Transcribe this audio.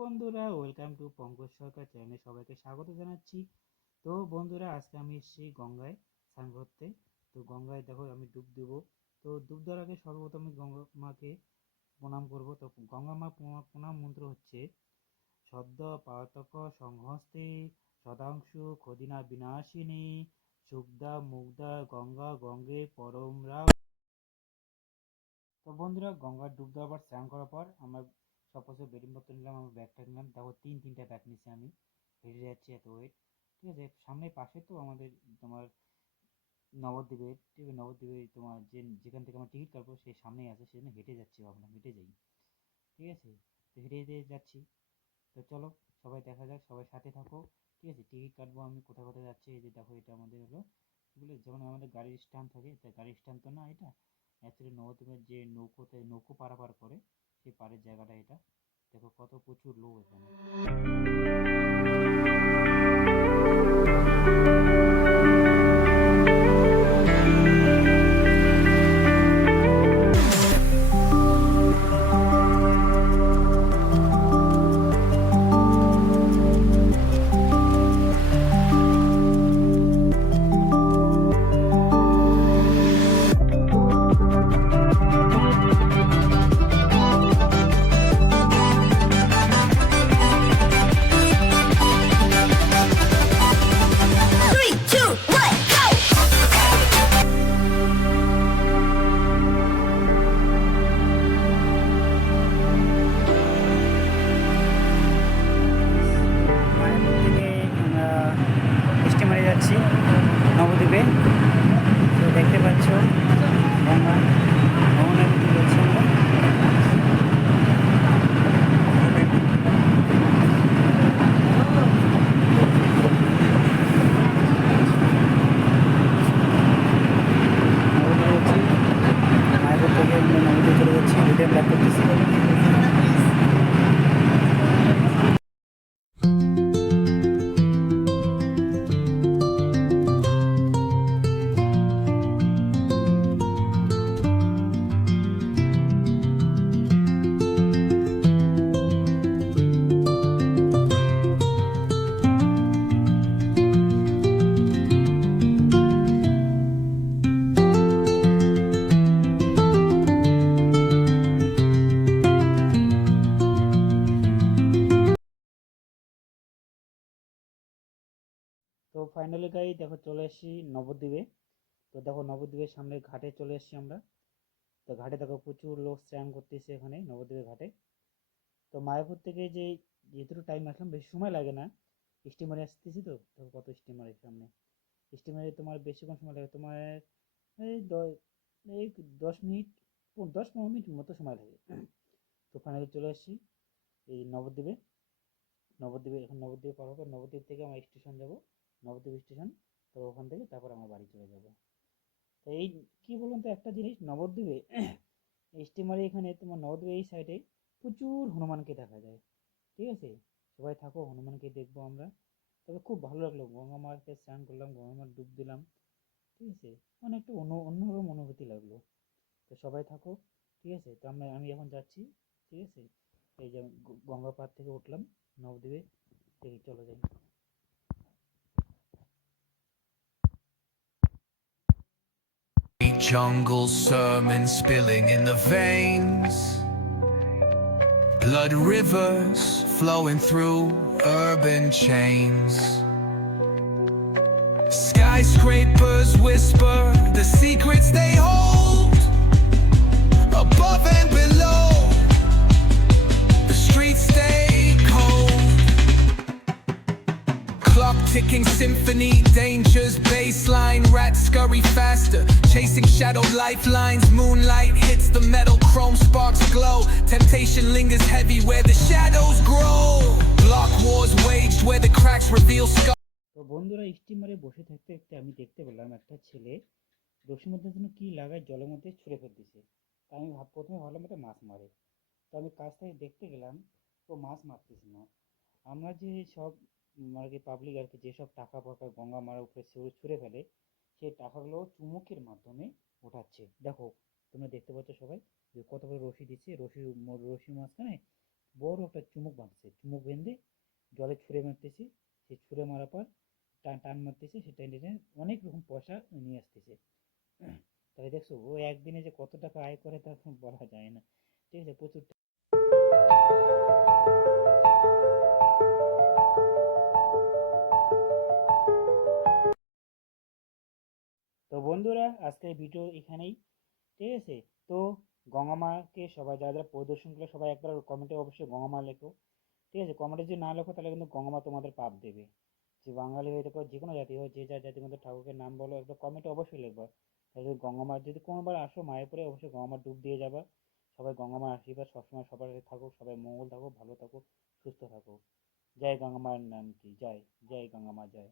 বন্ধুরা, welcome to Pankaj সরকার চ্যানেলে সবাইকে স্বাগত জানাচ্ছি। তো বন্ধুরা, আজকে আমি এসেছি গঙ্গায় স্নান করতে। তো গঙ্গায় দেখো আমি ডুব দেবো। তো ডুব দেওয়ার আগে সর্বপ্রথম আমি গঙ্গা মাকে প্রণাম করব। তো গঙ্গা মা প্রণাম মন্ত্র হচ্ছে: সদ্য পাতক সংহস্তে সদাংশু খদিনা বিনাশিনী শুদ্ধা মুগ্ধা গঙ্গা গঙ্গে পরমরা। তো বন্ধুরা, গঙ্গার ডুব দেওয়ার পর স্নান করার পর আমরা সব কিছু বেডিংপত্র নিলাম, আমার ব্যাগটা নিলাম। দেখো তিনটা ব্যাগ নিচ্ছি আমি, হেঁটে যাচ্ছি এত ওয়েট। ঠিক আছে, সামনে পাশে তো আমাদের তোমার নবদ্বীপের, ঠিক আছে, নবদ্বীপের তোমার যেখান থেকে আমার টিকিট কাটবো সেই সামনেই আছে, সেজন্য হেঁটে যাচ্ছি, ভাবলাম হেঁটে যাই। ঠিক আছে, তো হেঁটে হেঁটে যাচ্ছি। তো চলো সবাই দেখা যাক, সবাই সাথে থাকো। ঠিক আছে, টিকিট কাটবো আমি, কোথায় কোথায় যাচ্ছি। এই যে দেখো, এটা আমাদের হলো এগুলো, যেমন আমাদের গাড়ির স্ট্যান্ড থাকে, তা গাড়ির স্ট্যান্ড তো না এটা, অ্যাকচুয়ালি নবদ্বীপের যে নৌকো পারাপার করে সেই পাড়ের জায়গাটা এটা। দেখো কত প্রচুর লোক এখানে। Three, two, one, go! Mayapur থেকে আমরা স্টিমারে যাচ্ছি নবদ্বীপে। তো দেখতে পাচ্ছ গঙ্গা ভ্রমণের মধ্যে যাচ্ছি আমরা। নবদ্বীপে যাচ্ছি, মায়াপুর থেকে আমরা নবদ্বীপে চলে যাচ্ছি, রিটার্ন ব্যাক করতেছি। তো ফাইনালি গাই দেখো চলে এসেছি নবদ্বীপে। তো দেখো নবদ্বীপের সামনে ঘাটে চলে এসেছি আমরা। তো ঘাটে দেখো প্রচুর লোক স্নান করতেছে এখানে নবদ্বীপের ঘাটে। তো মায়াপুর থেকে যে যেটুকু টাইম আসলাম, বেশি সময় লাগে না, স্টিমারে আসতেছি। তো দেখো কত স্টিমারের সামনে, স্টিমারে তোমার বেশিক্ষণ সময় লাগে, তোমার এই এই 10 মিনিট, 10-15 মিনিট মতো সময় লাগে। তো ফাইনালি চলে আসছি এই নবদ্বীপে। এখন নবদ্বীপে পার হবো, নবদ্বীপ থেকে আমরা স্টেশন যাব, নবদ্বীপ স্টেশন। তো ওখান থেকে তারপর আমরা বাড়ি চলে যাব। তো এই কি বলুন তো, একটা জিনিস নবদ্বীপে স্টিমারে এখানে তোমার নবদ্বীপে এই সাইডে প্রচুর হনুমানকে দেখা যায়। ঠিক আছে, সবাই থাকো, হনুমানকে দেখবো আমরা। তবে খুব ভালো লাগলো, গঙ্গা মাকে স্নান করলাম, গঙ্গা মার ডুব দিলাম। ঠিক আছে, মানে একটু অন্যরকম অনুভূতি লাগলো। তো সবাই থাকো। ঠিক আছে, তো আমি এখন যাচ্ছি। ঠিক আছে, এই যে গঙ্গা পাড় থেকে উঠলাম নবদ্বীপে, এই চলে যাই। Jungle sermon spilling in the veins, blood rivers flowing through urban chains. Skyscrapers whisper the secrets they hold, above and below. The streets stay cold. Clock ticking symphony, dangers baseline. Rats scurry faster, chasing shadow lifelines. Moonlight hits the metal, chrome sparks glow. Temptation lingers heavy where the shadows grow. Block wars waged where the cracks reveal scars. তো বন্ধুরা, স্টিমারে বসে থাকতে থাকতে আমি দেখতে পেলাম একটা ছেলে রশির মধ্যে যেন কি লাগায় জলের মধ্যে ছুঁড়ে ফেলতেছে। তা আমি প্রথমে ভাবলাম এটা মাছ মারে। তো আমি কাছ থেকে দেখতে গেলাম, ও মাছ মারতেছে না। আমরা যে সব আর কি পাবলিক আর কি যেসব টাকা পয়সা গঙ্গা মারার উপরে ছুঁড়ে ফেলে, সেই টাকাগুলো চুমুকের মাধ্যমে ওঠাচ্ছে। দেখো তোমরা দেখতে পাচ্ছ সবাই, যে কত করে রশি দিচ্ছে, রশির মাঝখানে বড় একটা চুমুক বাঁধছে, চুমুক বেঁধে জলে ছুঁড়ে মারতেছে। সেই ছুঁড়ে মারার পর টান টান মারতেছে, সে টেনে টেনে অনেক রকম পয়সা নিয়ে আসতেছে। তাহলে দেখছো ও একদিনে যে কত টাকা আয় করে তা বলা যায় না। ঠিক আছে, প্রচুর তো বন্ধুরা, আজকের ভিডিও এখানেই। ঠিক আছে, তো গঙ্গা মাকে সবাই যারা যারা পরিদর্শন করে সবাই একবার কমেন্টে অবশ্যই গঙ্গা মা লেখো। ঠিক আছে, কমেন্টে যদি না লেখো তাহলে কিন্তু গঙ্গা মা তোমাদের পাপ দেবে। যে বাঙালি হয়ে থাকো, যে কোনো জাতি হোক, যে যার জাতির মধ্যে ঠাকুরের নাম বলো, একবার কমেন্টে অবশ্যই লিখবা। তাহলে গঙ্গা মার যদি কোনোবার আসো মায়াপুরে, অবশ্যই গঙ্গা মার ডুব দিয়ে যাবা। সবাই গঙ্গা মার আশীর্বাদ সবসময় সবার সাথে থাকুক, সবাই মঙ্গল থাকুক, ভালো থাকুক, সুস্থ থাকুক। জয় গঙ্গা মার নাম কি, জয় জয় গঙ্গা মা জয়।